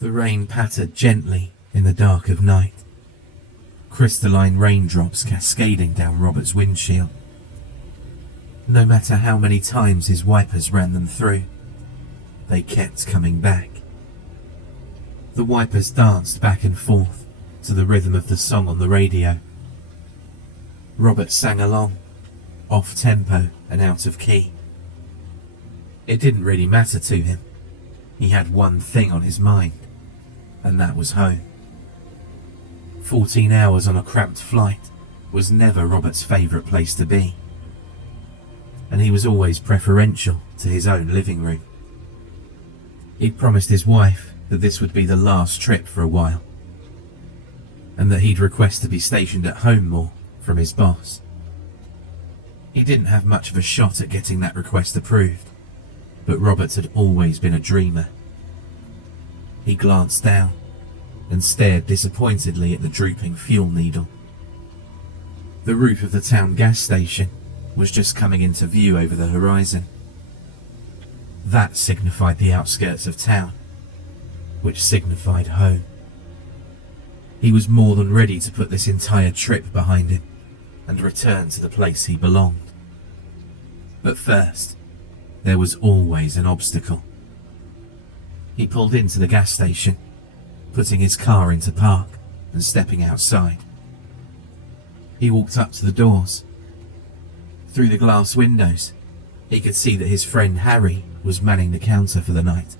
The rain pattered gently in the dark of night, crystalline raindrops cascading down Robert's windshield. No matter how many times his wipers ran them through, they kept coming back. The wipers danced back and forth to the rhythm of the song on the radio. Robert sang along, off-tempo and out of key. It didn't really matter to him. He had one thing on his mind, and that was home. 14 hours on a cramped flight was never Robert's favourite place to be, and he was always preferential to his own living room. He'd promised his wife that this would be the last trip for a while, and that he'd request to be stationed at home more from his boss. He didn't have much of a shot at getting that request approved, but Robert had always been a dreamer. He glanced down and stared disappointedly at the drooping fuel needle. The roof of the town gas station was just coming into view over the horizon. That signified the outskirts of town, which signified home. He was more than ready to put this entire trip behind him and return to the place he belonged. But first, there was always an obstacle. He pulled into the gas station, putting his car into park and stepping outside. He walked up to the doors. Through the glass windows, he could see that his friend Harry was manning the counter for the night.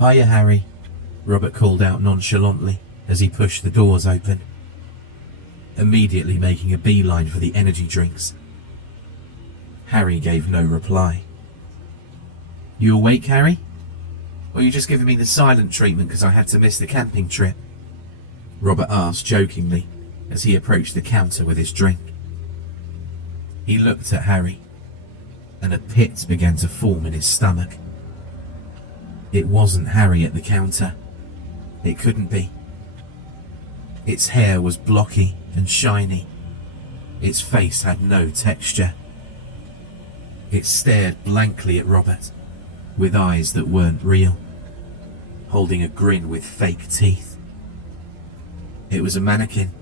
"Hiya, Harry," Robert called out nonchalantly as he pushed the doors open, immediately making a beeline for the energy drinks. Harry gave no reply. "You awake, Harry? Or are you just giving me the silent treatment because I had to miss the camping trip?" Robert asked jokingly as he approached the counter with his drink. He looked at Harry, and a pit began to form in his stomach. It wasn't Harry at the counter. It couldn't be. Its hair was blocky and shiny. Its face had no texture. It stared blankly at Robert, with eyes that weren't real, holding a grin with fake teeth. It was a mannequin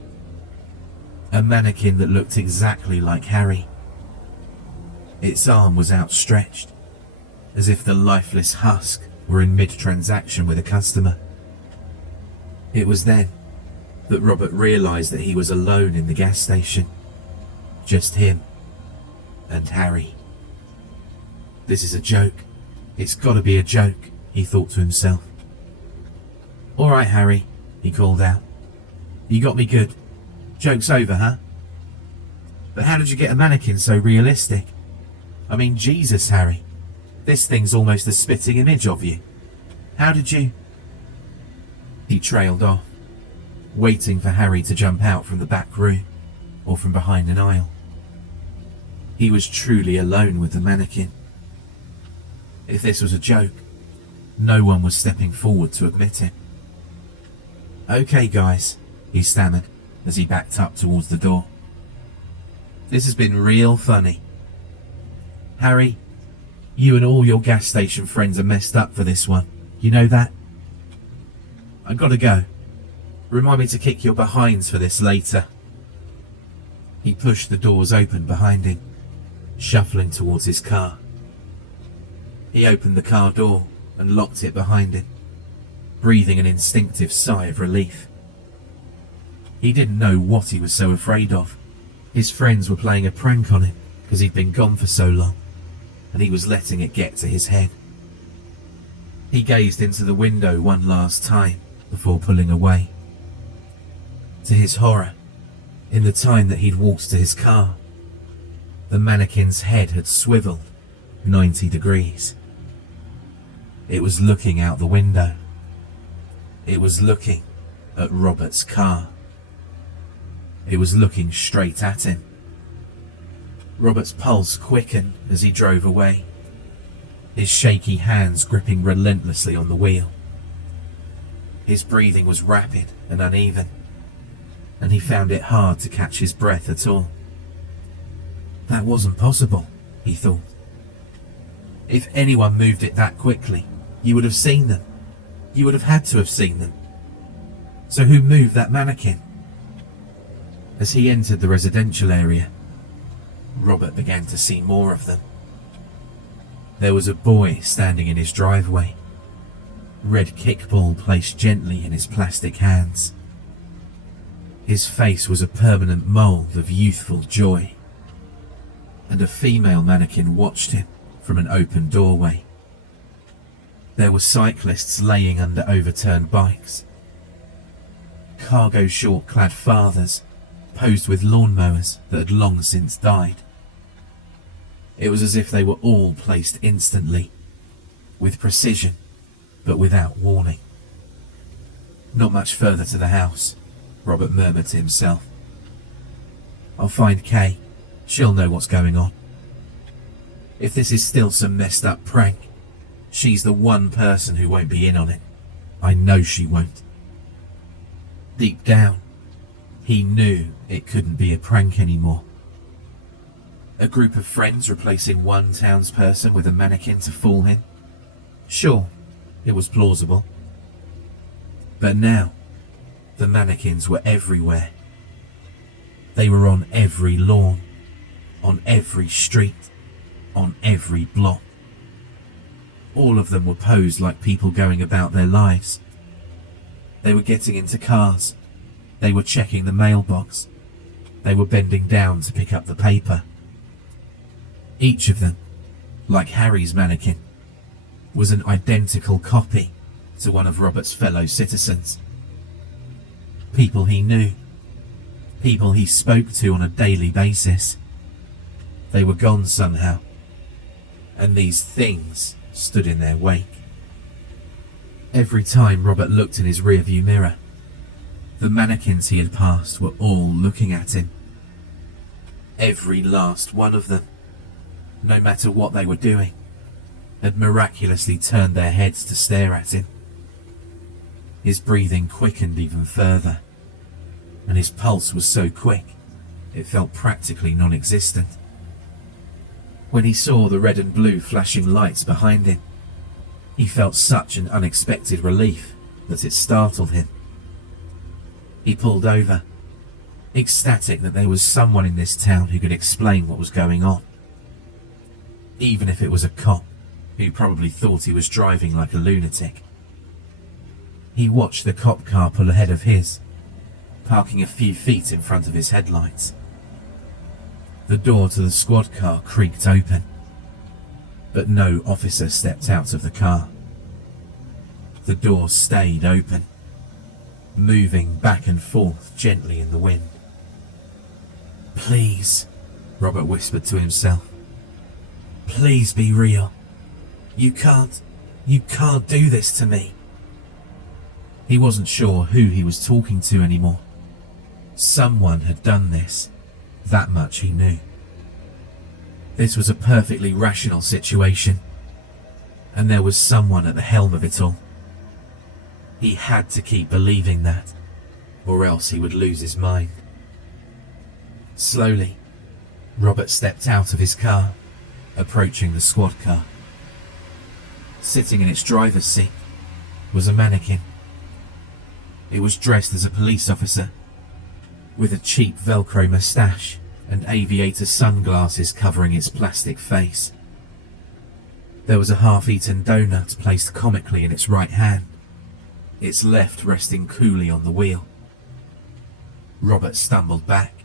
that looked exactly like Harry. Its arm was outstretched, as if the lifeless husk were in mid-transaction with a customer. It was then that Robert realised that he was alone in the gas station. Just him and Harry. This is a joke. It's gotta be a joke, he thought to himself. "All right, Harry," he called out. "You got me good. Joke's over, huh? But how did you get a mannequin so realistic? I mean, Jesus, Harry. This thing's almost a spitting image of you. How did you—" He trailed off, waiting for Harry to jump out from the back room or from behind an aisle. He was truly alone with the mannequin. If this was a joke, no one was stepping forward to admit it. "Okay, guys," he stammered as he backed up towards the door. "This has been real funny. Harry, you and all your gas station friends are messed up for this one. You know that? I gotta go. Remind me to kick your behinds for this later." He pushed the doors open behind him, shuffling towards his car. He opened the car door and locked it behind him, breathing an instinctive sigh of relief. He didn't know what he was so afraid of. His friends were playing a prank on him because he'd been gone for so long, and he was letting it get to his head. He gazed into the window one last time before pulling away. To his horror, in the time that he'd walked to his car, the mannequin's head had swiveled 90 degrees. It was looking out the window. It was looking at Robert's car. It was looking straight at him. Robert's pulse quickened as he drove away, his shaky hands gripping relentlessly on the wheel. His breathing was rapid and uneven, and he found it hard to catch his breath at all. That wasn't possible, he thought. If anyone moved it that quickly, you would have seen them. You would have had to have seen them. So who moved that mannequin? As he entered the residential area, Robert began to see more of them. There was a boy standing in his driveway, red kickball placed gently in his plastic hands. His face was a permanent mould of youthful joy, and a female mannequin watched him from an open doorway. There were cyclists laying under overturned bikes, cargo short-clad fathers posed with lawnmowers that had long since died. It was as if they were all placed instantly, with precision, but without warning. Not much further to the house, Robert murmured to himself. I'll find Kay. She'll know what's going on. If this is still some messed up prank, she's the one person who won't be in on it. I know she won't. Deep down, he knew it couldn't be a prank anymore. A group of friends replacing one townsperson with a mannequin to fool him? Sure, it was plausible. But now, the mannequins were everywhere. They were on every lawn, on every street, on every block. All of them were posed like people going about their lives. They were getting into cars. They were checking the mailbox. They were bending down to pick up the paper. Each of them, like Harry's mannequin, was an identical copy to one of Robert's fellow citizens. People he knew. People he spoke to on a daily basis. They were gone somehow, and these things stood in their wake. Every time Robert looked in his rearview mirror, the mannequins he had passed were all looking at him. Every last one of them, no matter what they were doing, had miraculously turned their heads to stare at him. His breathing quickened even further, and his pulse was so quick it felt practically non-existent. When he saw the red and blue flashing lights behind him, he felt such an unexpected relief that it startled him. He pulled over, ecstatic that there was someone in this town who could explain what was going on. Even if it was a cop who probably thought he was driving like a lunatic. He watched the cop car pull ahead of his, parking a few feet in front of his headlights. The door to the squad car creaked open, but no officer stepped out of the car. The door stayed open, moving back and forth gently in the wind. Please, Robert whispered to himself. Please be real. You can't do this to me. He wasn't sure who he was talking to anymore. Someone had done this. That much he knew. This was a perfectly rational situation, and there was someone at the helm of it all. He had to keep believing that, or else he would lose his mind. Slowly, Robert stepped out of his car, approaching the squad car. Sitting in its driver's seat was a mannequin. It was dressed as a police officer, with a cheap Velcro moustache and aviator sunglasses covering its plastic face. There was a half-eaten donut placed comically in its right hand, its left resting coolly on the wheel. Robert stumbled back,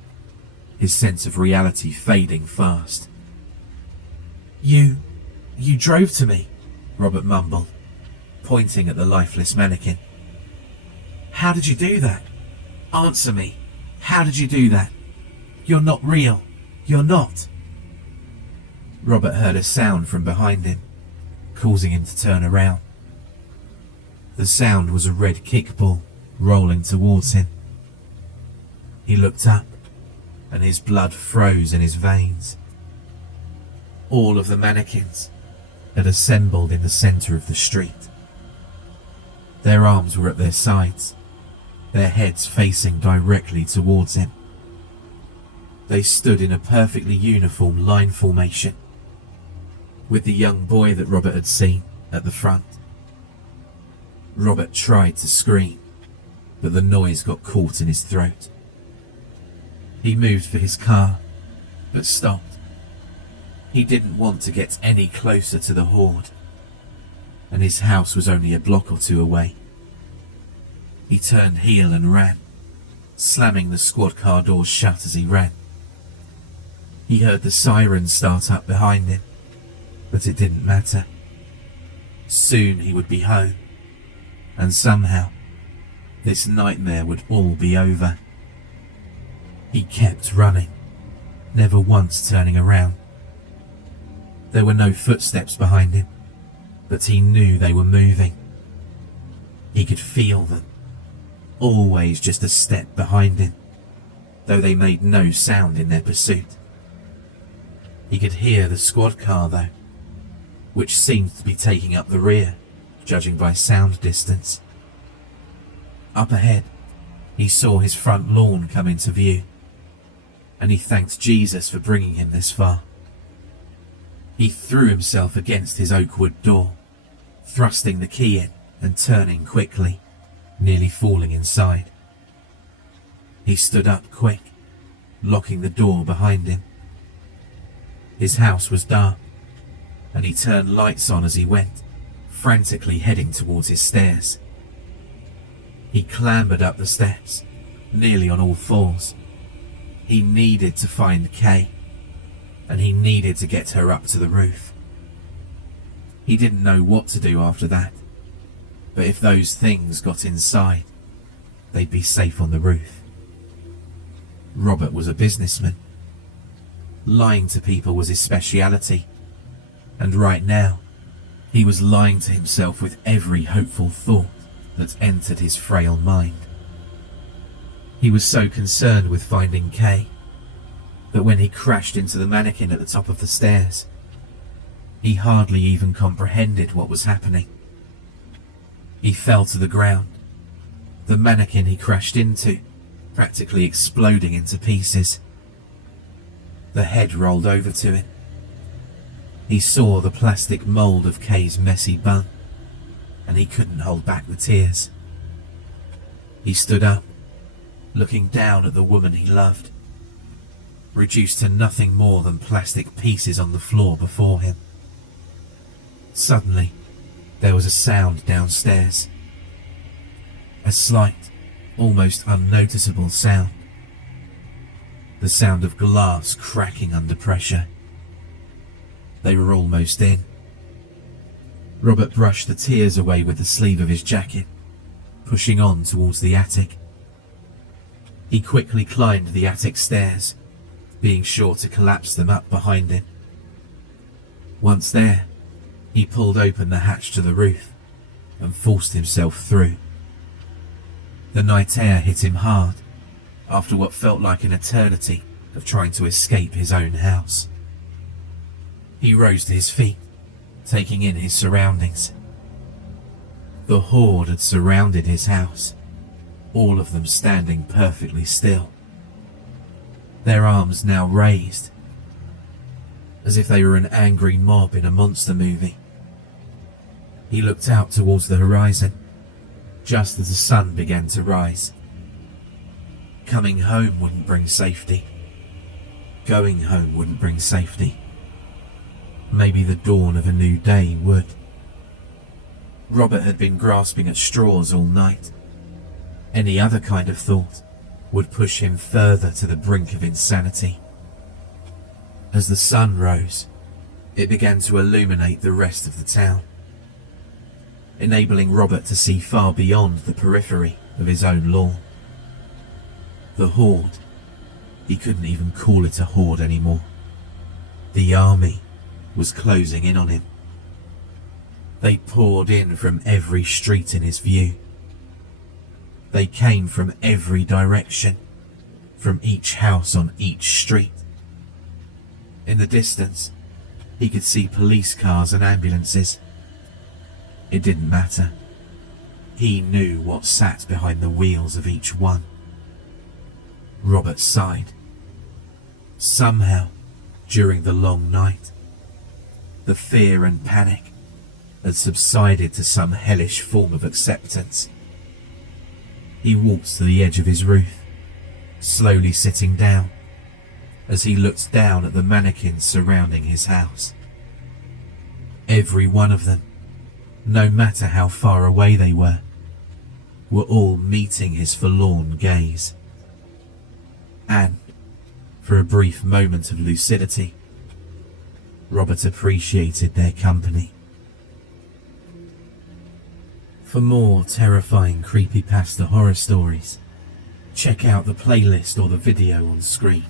his sense of reality fading fast. You drove to me, Robert mumbled, pointing at the lifeless mannequin. How did you do that? Answer me. How did you do that? You're not real. You're not. Robert heard a sound from behind him, causing him to turn around. The sound was a red kickball rolling towards him. He looked up, and his blood froze in his veins. All of the mannequins had assembled in the center of the street. Their arms were at their sides, their heads facing directly towards him. They stood in a perfectly uniform line formation, with the young boy that Robert had seen at the front. Robert tried to scream, but the noise got caught in his throat. He moved for his car, but stopped. He didn't want to get any closer to the horde, and his house was only a block or two away. He turned heel and ran, slamming the squad car doors shut as he ran. He heard the sirens start up behind him, but it didn't matter. Soon he would be home, and somehow this nightmare would all be over. He kept running, never once turning around. There were no footsteps behind him, but he knew they were moving. He could feel them, always just a step behind him, though they made no sound in their pursuit. He could hear the squad car though, which seemed to be taking up the rear, judging by sound distance. Up ahead, he saw his front lawn come into view, and he thanked Jesus for bringing him this far. He threw himself against his oak wood door, thrusting the key in and turning quickly, nearly falling inside. He stood up quick, locking the door behind him. His house was dark, and he turned lights on as he went, frantically heading towards his stairs. He clambered up the steps, nearly on all fours. He needed to find Kay, and he needed to get her up to the roof. He didn't know what to do after that, but if those things got inside, they'd be safe on the roof. Robert was a businessman. Lying to people was his speciality, and right now, he was lying to himself with every hopeful thought that entered his frail mind. He was so concerned with finding Kay that when he crashed into the mannequin at the top of the stairs, he hardly even comprehended what was happening. He fell to the ground, the mannequin he crashed into practically exploding into pieces. The head rolled over to him. He saw the plastic mould of Kay's messy bun, and he couldn't hold back the tears. He stood up, looking down at the woman he loved, reduced to nothing more than plastic pieces on the floor before him. Suddenly, there was a sound downstairs. A slight, almost unnoticeable sound. The sound of glass cracking under pressure. They were almost in. Robert brushed the tears away with the sleeve of his jacket, pushing on towards the attic. He quickly climbed the attic stairs, being sure to collapse them up behind him. Once there, he pulled open the hatch to the roof and forced himself through. The night air hit him hard after what felt like an eternity of trying to escape his own house. He rose to his feet, taking in his surroundings. The horde had surrounded his house, all of them standing perfectly still, their arms now raised, as if they were an angry mob in a monster movie. He looked out towards the horizon, just as the sun began to rise. Coming home wouldn't bring safety. Going home wouldn't bring safety. Maybe the dawn of a new day would. Robert had been grasping at straws all night. Any other kind of thought would push him further to the brink of insanity. As the sun rose, it began to illuminate the rest of the town, enabling Robert to see far beyond the periphery of his own lawn. The horde, he couldn't even call it a horde anymore. The army was closing in on him. They poured in from every street in his view. They came from every direction, from each house on each street. In the distance, he could see police cars and ambulances. It didn't matter. He knew what sat behind the wheels of each one. Robert sighed. Somehow, during the long night, the fear and panic had subsided to some hellish form of acceptance. He walked to the edge of his roof, slowly sitting down, as he looked down at the mannequins surrounding his house. Every one of them, no matter how far away they were all meeting his forlorn gaze. And, for a brief moment of lucidity, Robert appreciated their company. For more terrifying creepypasta horror stories, check out the playlist or the video on screen.